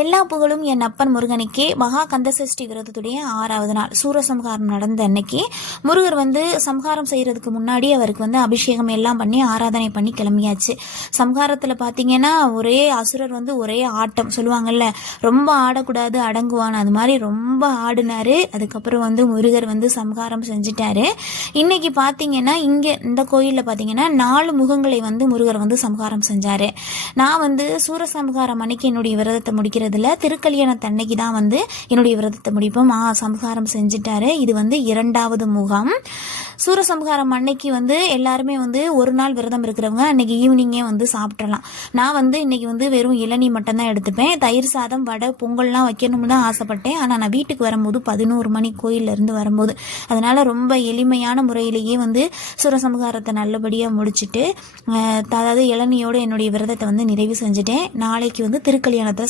எல்லா புகழும் என் அப்பன் முருகனுக்கே. மகா கந்தசஷ்டி விரதத்துடைய 6வது நாள் சூரசம்ஹாரம் நடந்த அன்னைக்கு முருகர் சம்ஹாரம் செய்யறதுக்கு முன்னாடி அவருக்கு அபிஷேகம் எல்லாம் பண்ணி ஆராதனை பண்ணி கிளம்பியாச்சு. சம்ஹாரத்தில் பார்த்தீங்கன்னா ஒரே அசுரர் ஒரே ஆட்டம் சொல்லுவாங்கல்ல, ரொம்ப ஆடக்கூடாது அடங்குவான், அது மாதிரி ரொம்ப ஆடினாரு. அதுக்கப்புறம் முருகர் சம்ஹாரம் செஞ்சுட்டாரு. இன்னைக்கு பார்த்தீங்கன்னா இங்கே இந்த கோயிலில் பார்த்தீங்கன்னா 4 முகங்களை முருகர் சம்ஹாரம் செஞ்சாரு. நான் சூரசம்ஹாரம் அன்னைக்கு என்னுடைய விரதத்தை முடிக்கிறதுல திருக்கல்யாணத்தன்னைக்கு தான் என்னுடைய விரதத்தை முடிப்போம். சம்ஹாரம் செஞ்சுட்டாரு. இது 2வது முகம். சூரசம்ஹாரம் அன்னைக்கு எல்லாருமே ஒரு நாள் விரதம் இருக்கிறவங்க அன்னைக்கு ஈவினிங்கே சாப்பிட்றலாம். நான் இன்னைக்கு வெறும் இளநீ மட்டும் தான் எடுத்துப்பேன். தயிர் சாதம் வடை பொங்கல்லாம் வைக்கணும்னு தான் ஆசைப்பட்டேன். ஆனால் நான் வீட்டுக்கு வரும்போது 11 மணி கோயிலிருந்து வரும்போது, அதனால ரொம்ப எளிமையான முறையிலேயே சூரசம்ஹாரத்தை நல்லபடியாக முடிச்சுட்டு, அதாவது இளநியோடு என்னுடைய விரதத்தை நிறைவு செஞ்சுட்டேன். நாளைக்கு திருக்கல்யாணத்தில்